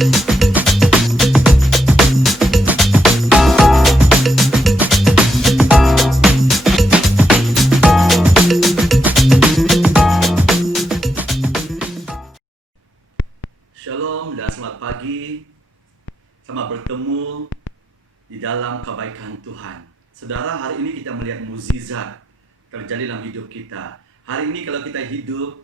Shalom dan selamat pagi. Selamat bertemu di dalam kebaikan Tuhan. Saudara, hari ini kita melihat mukjizat terjadi dalam hidup kita. Hari ini kalau kita hidup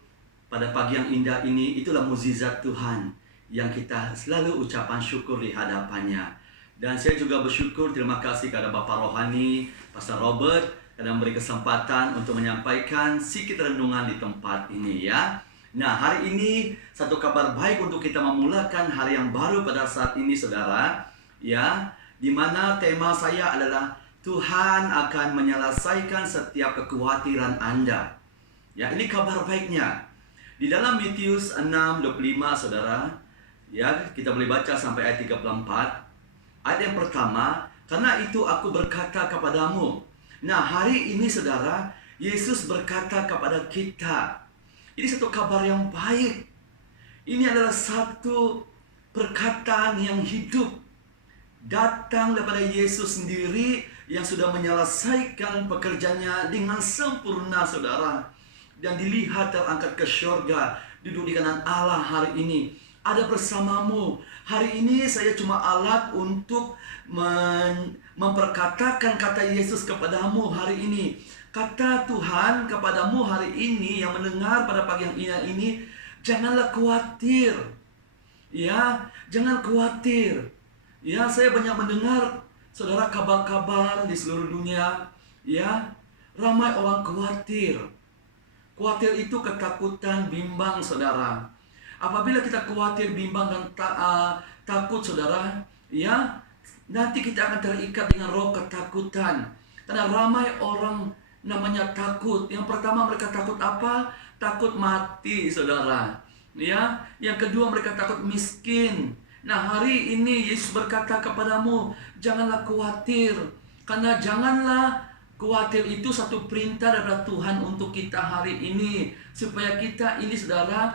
pada pagi yang indah ini, itulah mukjizat Tuhan yang kita selalu ucapan syukur di hadapannya. Dan saya juga bersyukur, terima kasih kepada Bapak Rohani, Pastor Robert, karena memberi kesempatan untuk menyampaikan sedikit renungan di tempat ini ya. Nah, hari ini satu kabar baik untuk kita memulakan hari yang baru pada saat ini, saudara. Ya, di mana tema saya adalah Tuhan akan menyelesaikan setiap kekhawatiran Anda. Ya, ini kabar baiknya. Di dalam Matius 6:25, saudara, ya, kita boleh baca sampai ayat 34. Ayat yang pertama, karena itu aku berkata kepadamu. Nah, hari ini, saudara, Yesus berkata kepada kita. Ini satu kabar yang baik. Ini adalah satu perkataan yang hidup. Datang daripada Yesus sendiri yang sudah menyelesaikan pekerjaannya dengan sempurna, saudara. Dan dilihat terangkat ke syurga, duduk di kanan Allah hari ini. Ada bersamamu. Hari ini saya cuma alat untuk memperkatakan kata Yesus kepadamu hari ini. Kata Tuhan kepadamu hari ini yang mendengar pada pagi yang indah ini, janganlah khawatir. Ya, jangan khawatir. Ya, saya banyak mendengar saudara kabar-kabar di seluruh dunia, ya. Ramai orang khawatir. Khawatir itu ketakutan, bimbang, saudara. Apabila kita khawatir, bimbang dan takut, saudara, ya, nanti kita akan terikat dengan roh ketakutan. Karena ramai orang namanya takut. Yang pertama mereka takut apa? Takut mati, saudara. Ya, yang kedua mereka takut miskin. Nah, hari ini Yesus berkata kepadamu, janganlah khawatir. Karena janganlah khawatir itu satu perintah dari Tuhan untuk kita hari ini, supaya kita ini, saudara,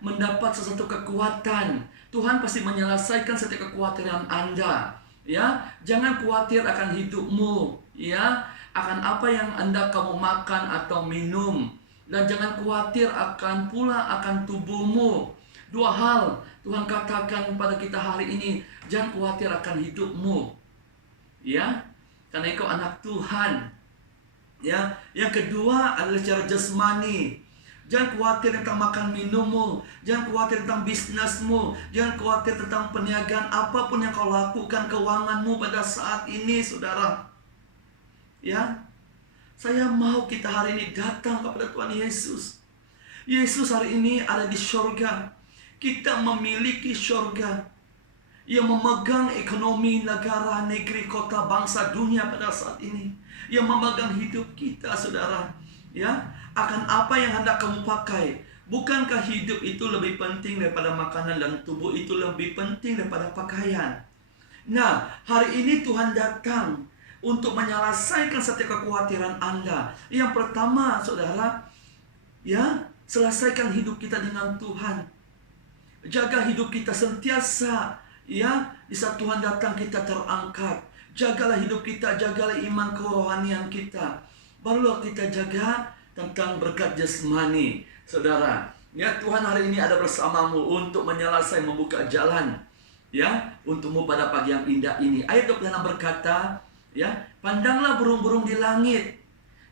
mendapat sesuatu kekuatan. Tuhan pasti menyelesaikan setiap kekhawatiran Anda. Ya, jangan khawatir akan hidupmu, ya, akan apa yang kamu makan atau minum, dan jangan khawatir akan tubuhmu. Dua hal Tuhan katakan kepada kita hari ini, jangan khawatir akan hidupmu, ya, karena engkau anak Tuhan. Ya, yang kedua adalah secara jasmani. Jangan khawatir tentang makan minummu, jangan khawatir tentang bisnismu, jangan khawatir tentang perniagaan apapun yang kau lakukan, keuanganmu pada saat ini, saudara. Ya, saya mau kita hari ini datang kepada Tuhan Yesus. Yesus hari ini ada di surga. Kita memiliki surga yang memegang ekonomi negara, negeri, kota, bangsa, dunia pada saat ini. Yang memegang hidup kita, saudara. Ya, akan apa yang hendak kamu pakai. Bukankah hidup itu lebih penting daripada makanan dan tubuh itu lebih penting daripada pakaian? Nah, hari ini Tuhan datang untuk menyelesaikan setiap kekhawatiran Anda. Yang pertama, saudara, ya, selesaikan hidup kita dengan Tuhan. Jaga hidup kita sentiasa, ya, di saat Tuhan datang kita terangkat. Jagalah hidup kita, jagalah iman kerohanian kita. Barulah kita jaga tentang berkat jasmani, saudara. Ya, Tuhan hari ini ada bersamamu untuk menyelesaikan, membuka jalan, ya, untukmu pada pagi yang indah ini. Ayat 26 berkata, ya, pandanglah burung-burung di langit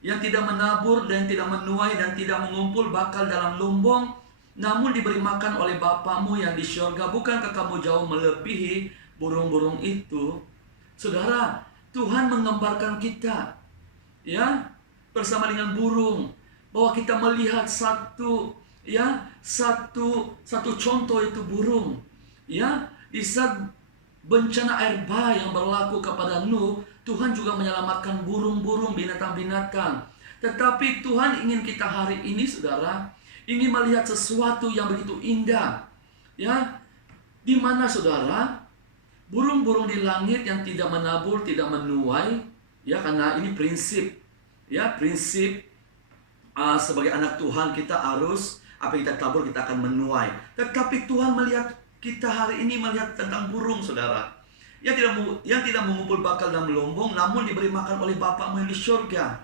yang tidak menabur dan tidak menuai dan tidak mengumpul bakal dalam lumbung, namun diberi makan oleh Bapamu yang di surga. Bukankah kamu jauh melebihi burung-burung itu? Saudara, Tuhan menggambarkan kita, ya, bersama dengan burung, bahwa kita melihat satu contoh itu burung, ya, di saat bencana air bah yang berlaku kepada Nuh, Tuhan juga menyelamatkan burung-burung, binatang-binatang. Tetapi Tuhan ingin kita hari ini, saudara, ingin melihat sesuatu yang begitu indah. Ya, di mana, saudara, burung-burung di langit yang tidak menabur, tidak menuai, ya, karena ini prinsip, ya, prinsip sebagai anak Tuhan kita harus apa yang kita tabur kita akan menuai. Tetapi Tuhan melihat Kita hari ini melihat tentang burung, saudara, yang tidak mengumpul bakal dalam lombong, namun diberi makan oleh Bapakmu yang di surga.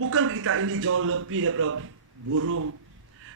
Bukan kita ini jauh lebih daripada burung?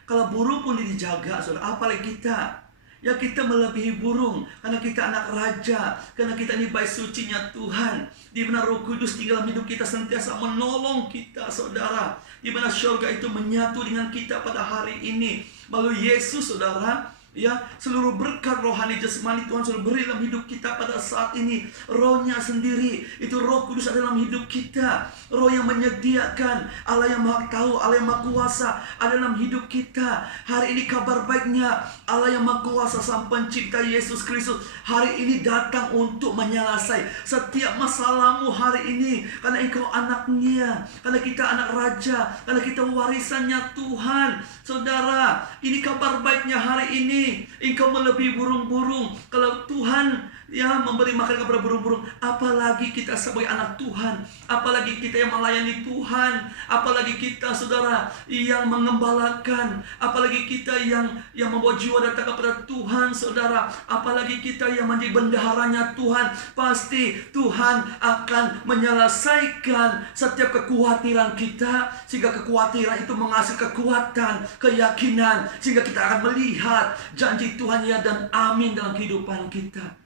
Kalau burung pun dijaga, saudara, apalagi kita. Ya, kita melebihi burung, karena kita anak raja, karena kita ini bait sucinya Tuhan, di mana Roh Kudus tinggal dalam hidup kita, senantiasa menolong kita, saudara, di mana surga itu menyatu dengan kita pada hari ini melalui Yesus, saudara. Ya, seluruh berkat rohani jasmani Tuhan sudah beri dalam hidup kita pada saat ini. Rohnya sendiri, itu Roh Kudus ada dalam hidup kita. Roh yang menyediakan, Allah yang Maha Tahu, Allah yang Maha Kuasa ada dalam hidup kita. Hari ini kabar baiknya, Allah yang Maha Kuasa, Sang Pencipta Yesus Kristus hari ini datang untuk menyelesaikan setiap masalahmu hari ini. Karena engkau anaknya, karena kita anak raja, karena kita warisannya Tuhan. Saudara, ini kabar baiknya hari ini. Engkau melebihi burung-burung. Kalau Tuhan memberi makan kepada burung-burung, apalagi kita sebagai anak Tuhan, apalagi kita yang melayani Tuhan, apalagi kita, saudara, yang mengembalakan, apalagi kita yang membawa jiwa datang kepada Tuhan, saudara, apalagi kita yang menjadi bendaharanya Tuhan. Pasti Tuhan akan menyelesaikan setiap kekhawatiran kita, sehingga kekhawatiran itu menghasilkan kekuatan, keyakinan, sehingga kita akan melihat janji Tuhan ya dan amin dalam kehidupan kita.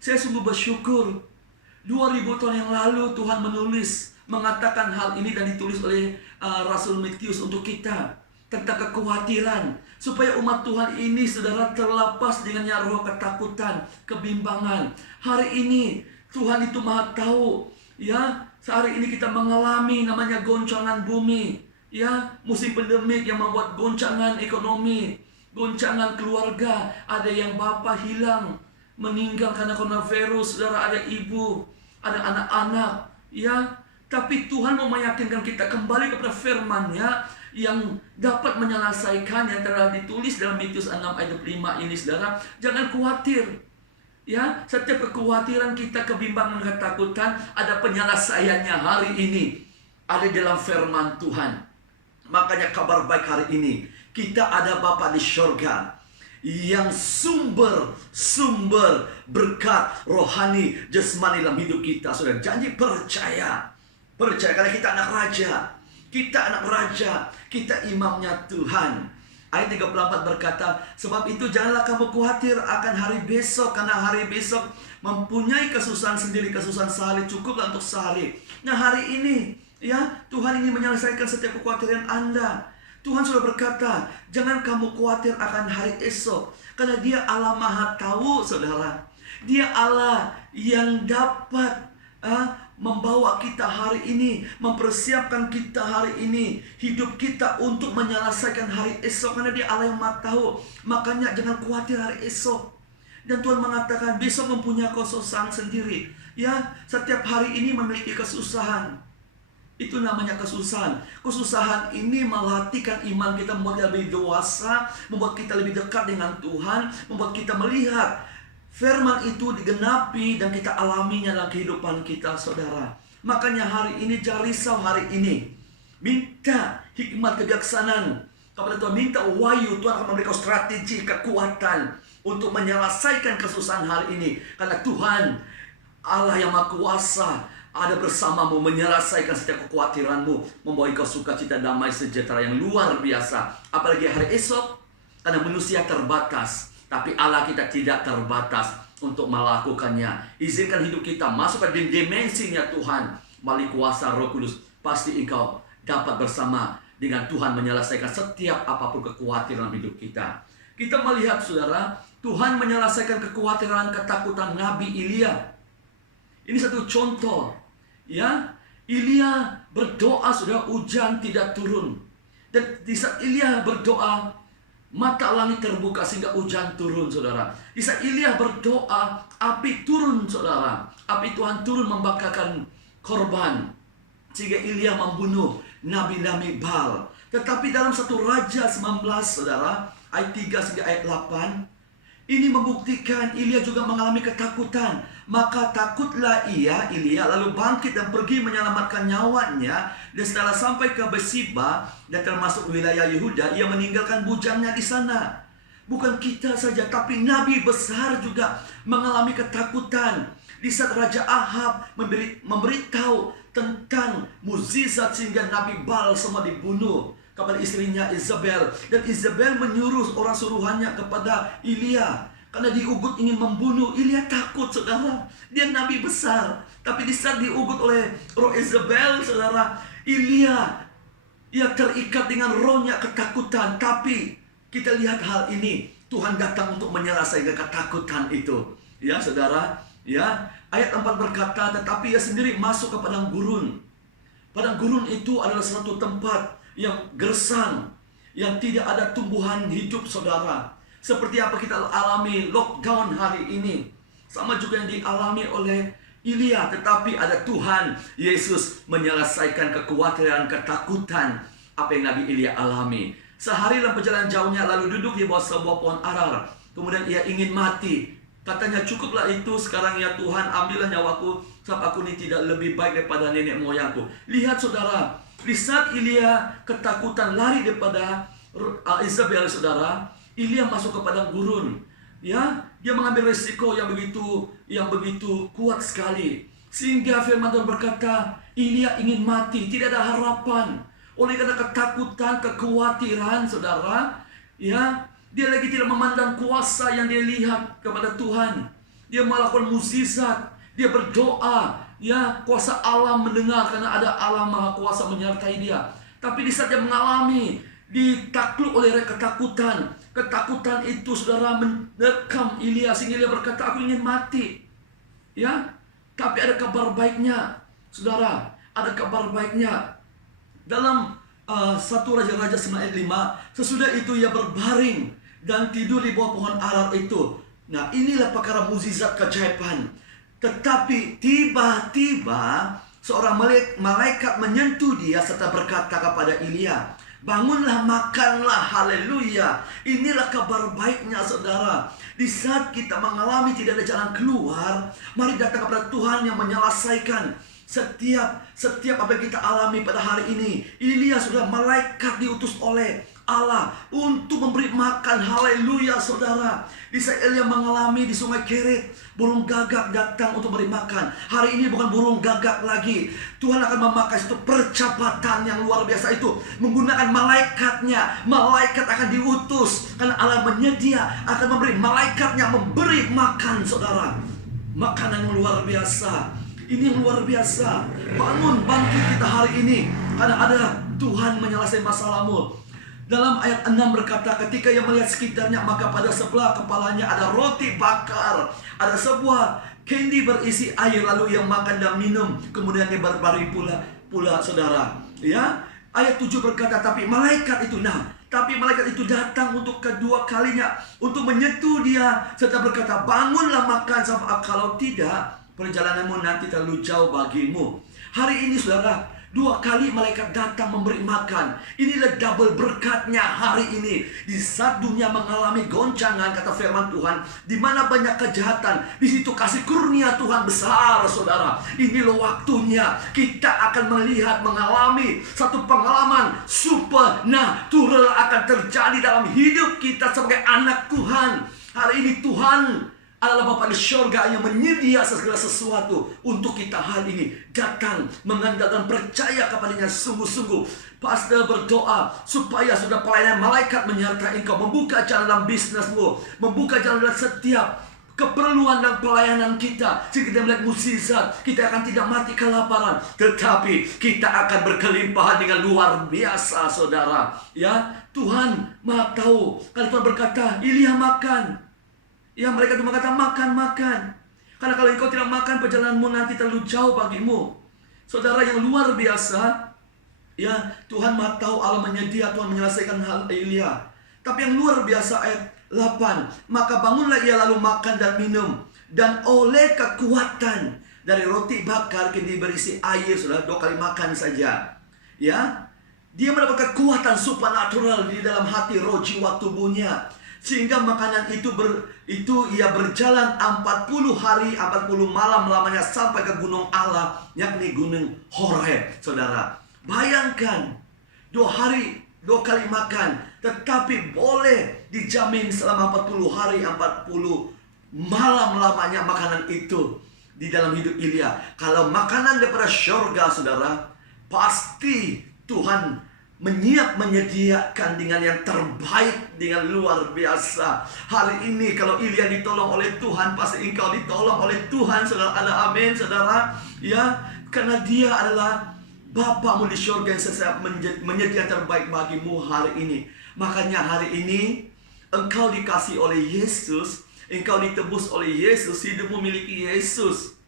Saya sungguh bersyukur 2000 tahun yang lalu Tuhan mengatakan hal ini, dan ditulis oleh Rasul Matius untuk kita tentang kekhawatiran, supaya umat Tuhan ini, saudara, terlepas dengannya roh ketakutan, kebimbangan. Hari ini Tuhan itu Maha Tahu, ya. Hari ini kita mengalami namanya goncangan bumi, ya, musim pandemik yang membuat goncangan ekonomi, goncangan keluarga. Ada yang bapak hilang, meninggal karena coronavirus, saudara, ada ibu, ada anak-anak, ya. Tapi Tuhan mau meyakinkan kita kembali kepada firman-Nya yang dapat menyelesaikan, yang telah ditulis dalam Matius 6 ayat 5 ini, saudara. Jangan khawatir, ya. Setiap kekhawatiran kita, kebimbangan, ketakutan, ada penyelesaiannya hari ini, ada dalam firman Tuhan. Makanya kabar baik hari ini, kita ada Bapa di surga yang sumber berkat rohani jasmani dalam hidup kita, saudara. Janji percaya karena kita anak raja, kita imamnya Tuhan. Ayat 34 berkata, sebab itu janganlah kamu khawatir akan hari besok, karena hari besok mempunyai kesusahan sendiri. Kesusahan sehari cukuplah untuk sehari. Nah, hari ini, ya, Tuhan ingin menyelesaikan setiap kekhawatiran Anda. Tuhan sudah berkata, jangan kamu khawatir akan hari esok, karena Dia Allah Maha Tahu, saudara. Dia Allah yang dapat membawa kita hari ini, mempersiapkan kita hari ini, hidup kita untuk menyelesaikan hari esok, karena Dia Allah yang Maha Tahu. Makanya jangan khawatir hari esok. Dan Tuhan mengatakan besok mempunyai kesusahan sendiri. Ya, setiap hari ini memiliki kesusahan. Itu namanya kesusahan. Kesusahan ini melatihkan iman kita, membuat kita lebih dewasa, membuat kita lebih dekat dengan Tuhan, membuat kita melihat firman itu digenapi dan kita alaminya dalam kehidupan kita, saudara. Makanya hari ini jangan risau hari ini. Minta hikmat kebijaksanaan kepada Tuhan, minta wahyu. Tuhan akan memberikan strategi, kekuatan untuk menyelesaikan kesusahan hari ini. Karena Tuhan Allah yang Maha Kuasa ada bersamamu, menyelesaikan setiap kekhawatiranmu, membawa kau sukacita, damai, sejahtera yang luar biasa. Apalagi hari esok, karena manusia terbatas, tapi Allah kita tidak terbatas untuk melakukannya. Izinkan hidup kita masuk ke dimensinya Tuhan melalui kuasa Roh Kudus. Pasti engkau dapat bersama dengan Tuhan menyelesaikan setiap apapun kekhawatiran hidup kita. Kita melihat, saudara, Tuhan menyelesaikan kekhawatiran, ketakutan Nabi Ilya. Ini satu contoh, ya. Ilya berdoa, sudah hujan tidak turun. Dan di saat Ilya berdoa, mata langit terbuka sehingga hujan turun, saudara. Di saat Ilya berdoa, api turun, saudara. Api Tuhan turun membakarkan korban, sehingga Ilya membunuh nabi-nabi Baal. Tetapi dalam 1 Raja 19, saudara, ayat 3 hingga ayat 8, ini membuktikan Ilya juga mengalami ketakutan. Maka takutlah Ilya lalu bangkit dan pergi menyelamatkan nyawanya. Dan setelah sampai ke Besiba dan termasuk wilayah Yehuda, ia meninggalkan bujangnya di sana. Bukan kita saja, tapi nabi besar juga mengalami ketakutan. Di saat Raja Ahab memberitahu tentang mukjizat sehingga Nabi Baal semua dibunuh kepada istrinya Isabel. Dan Isabel menyuruh orang suruhannya kepada Elia. Karena diugut ingin membunuh. Elia takut, saudara. Dia nabi besar. Tapi di saat diugut oleh roh Isabel, saudara, Elia terikat dengan rohnya ketakutan. Tapi kita lihat hal ini. Tuhan datang untuk menyelesaikan ketakutan itu. Ya, saudara. Ya, ayat 4 berkata, tetapi ia sendiri masuk ke padang gurun. Padang gurun itu adalah suatu tempat yang gersang, yang tidak ada tumbuhan hidup, saudara. Seperti apa kita alami lockdown hari ini. Sama juga yang dialami oleh Elia. Tetapi ada Tuhan Yesus menyelesaikan kekhawatiran, ketakutan apa yang Nabi Elia alami. Sehari dalam perjalanan jauhnya lalu duduk di bawah sebuah pohon arar. Kemudian ia ingin mati. Katanya, cukuplah itu sekarang ya Tuhan, ambillah nyawaku, sebab aku ini tidak lebih baik daripada nenek moyangku. Lihat, saudara, di saat Elia ketakutan lari daripada Isabel, saudara, Elia masuk ke padang gurun. Ya, dia mengambil risiko yang begitu kuat sekali. Sehingga firman Tuhan berkata, Elia ingin mati, tidak ada harapan. Oleh karena ketakutan, kekhawatiran, saudara, ya, dia lagi tidak memandang kuasa yang dia lihat kepada Tuhan. Dia melakukan mukjizat, dia berdoa, ya, kuasa Allah mendengar karena ada Allah Maha Kuasa menyertai dia. Tapi di saat dia mengalami, ditakluk oleh ketakutan. Ketakutan itu, saudara, menerkam Elia sehingga dia berkata, aku ingin mati. Ya, tapi ada kabar baiknya, saudara, ada kabar baiknya. Dalam 1 Raja-Raja 9 ayat 5, sesudah itu ia berbaring dan tidur di bawah pohon arar itu. Nah, inilah perkara mukjizat keajaiban. Tetapi tiba-tiba seorang malaikat menyentuh dia serta berkata kepada Elia, bangunlah, makanlah, haleluya. Inilah kabar baiknya, saudara. Di saat kita mengalami tidak ada jalan keluar, mari datang kepada Tuhan yang menyelesaikan setiap apa yang kita alami pada hari ini. Elia sudah malaikat diutus oleh Allah untuk memberi makan, haleluya, saudara. Di saat Elia mengalami di sungai Kerit, burung gagak datang untuk memberi makan. Hari ini bukan burung gagak lagi. Tuhan akan memakai itu percepatan yang luar biasa itu, menggunakan malaikatnya. Malaikat akan diutus karena Allah menyedia akan memberi malaikatnya memberi makan, saudara. Makanan yang luar biasa. Ini yang luar biasa. Bangun, bangkit kita hari ini, karena ada Tuhan menyelesaikan masalahmu. Dalam ayat 6 berkata, ketika ia melihat sekitarnya, maka pada sebelah kepalanya ada roti bakar, ada sebuah kendi berisi air, lalu ia makan dan minum. Kemudian dia berbaring pula, saudara. Ya, ayat 7 berkata, tapi malaikat itu datang untuk kedua kalinya untuk menyentuh dia serta berkata, bangunlah, makan, sebab kalau tidak perjalananmu nanti terlalu jauh bagimu. Hari ini, saudara, 2 kali malaikat datang memberi makan. Inilah double berkatnya hari ini. Di saat dunia mengalami goncangan, kata firman Tuhan, di mana banyak kejahatan, di situ kasih kurnia Tuhan besar, saudara. Inilah waktunya kita akan melihat, mengalami satu pengalaman supernatural akan terjadi dalam hidup kita sebagai anak Tuhan. Hari ini Tuhan adalah Bapa di surga yang menyedia segala sesuatu untuk kita hari ini datang mengandalkan, percaya kepadanya sungguh-sungguh. Pastor berdoa supaya sudah pelayanan malaikat menyertai engkau, membuka jalan dalam bisnismu, membuka jalan dalam setiap keperluan dan pelayanan kita. Jika kita melihat mukjizat, kita akan tidak mati kelaparan, tetapi kita akan berkelimpahan dengan luar biasa, saudara. Ya, Tuhan Maha tahu. Kalau Tuhan berkata, Elia makan, ya, mereka itu berkata, makan. Karena kalau engkau tidak makan, perjalananmu nanti terlalu jauh bagimu. Saudara, yang luar biasa, ya, Tuhan Maha tahu, Allah menyedia, Tuhan menyelesaikan hal Elia. Tapi yang luar biasa ayat 8, maka bangunlah ia lalu makan dan minum, dan oleh kekuatan dari roti bakar kini berisi air, saudara, 2 kali makan saja. Ya, dia mendapat kekuatan supernatural di dalam hati, roh, jiwa, tubuhnya. Sehingga makanan itu ia berjalan 40 hari 40 malam lamanya sampai ke gunung Allah, yakni gunung Horeb, saudara. Bayangkan 2 hari 2 kali makan tetapi boleh dijamin selama 40 hari 40 malam lamanya makanan itu di dalam hidup Ilya. Kalau makanan daripada syurga, saudara, pasti Tuhan menyediakan dengan yang terbaik, dengan luar biasa. Hari ini kalau Ilya ditolong oleh Tuhan, pasti engkau ditolong oleh Tuhan, saudara. Ada amin, saudara. Ya, karena Dia adalah Bapamu di syurga yang setiap menyediakan terbaik bagimu hari ini. Makanya hari ini engkau dikasih oleh Yesus, engkau ditebus oleh Yesus, hidupmu miliki Yesus.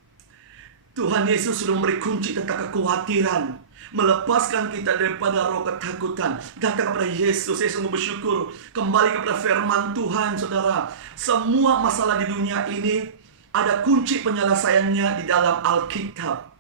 Tuhan Yesus sudah memberi kunci tentang kekhawatiran, melepaskan kita daripada roh ketakutan. Datang kepada Yesus. Saya sungguh bersyukur. Kembali kepada firman Tuhan, saudara. Semua masalah di dunia ini ada kunci penyelesaiannya di dalam Alkitab.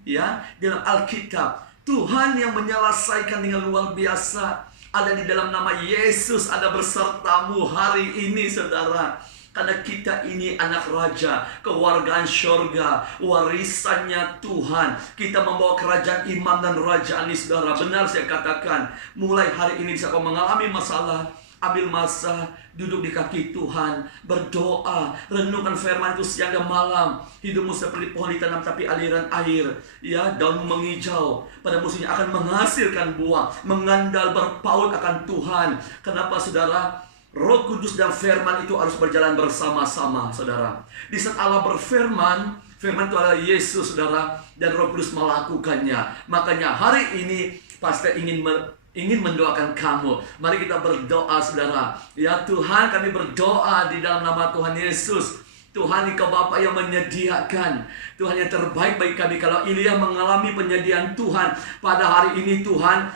Ya, di dalam Alkitab. Tuhan yang menyelesaikan dengan luar biasa. Ada di dalam nama Yesus, ada bersertamu hari ini, saudara. Karena kita ini anak raja, kewargaan syurga, warisannya Tuhan. Kita membawa kerajaan iman dan rajaan ini, saudara. Benar saya katakan, mulai hari ini bisa kau mengalami masalah, ambil masa, duduk di kaki Tuhan, berdoa, renungkan firman itu siang dan malam. Hidupmu seperti pohon ditanam tapi aliran air, ya, daun mengijau, pada musimnya akan menghasilkan buah, mengandal berpaut akan Tuhan. Kenapa, saudara? Roh Kudus dan firman itu harus berjalan bersama-sama, saudara. Di saat Allah berfirman, firman itu adalah Yesus, saudara, dan Roh Kudus melakukannya. Makanya hari ini pasti ingin mendoakan kamu. Mari kita berdoa, saudara. Ya Tuhan, kami berdoa di dalam nama Tuhan Yesus. Tuhan, Engkau Bapa yang menyediakan, Tuhan yang terbaik bagi kami. Kalau Ilya mengalami penyediaan Tuhan pada hari ini, Tuhan,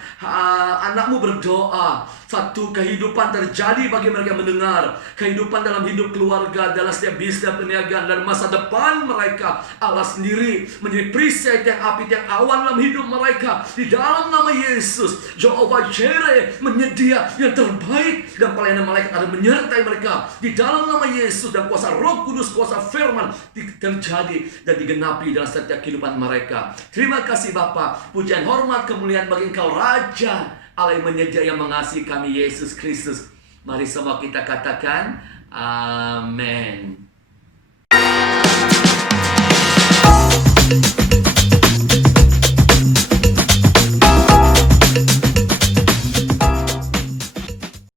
anakmu berdoa, satu kehidupan terjadi bagi mereka yang mendengar, kehidupan dalam hidup keluarga, dalam setiap bisnis dan perniagaan, dan masa depan mereka. Allah sendiri menjadi perisai yang api yang awan dalam hidup mereka. Di dalam nama Yesus, Jehovah Jireh menyedia yang terbaik, dan pelayanan malaikat ada menyertai mereka. Di dalam nama Yesus dan kuasa Roh Kudus, kuasa firman terjadi dan digenapi dalam setiap kehidupan mereka. Terima kasih Bapa. Pujian, hormat, kemuliaan bagi Engkau, Raja Allah yang menyediakan, yang mengasihi kami, Yesus Kristus. Mari semua kita katakan amin.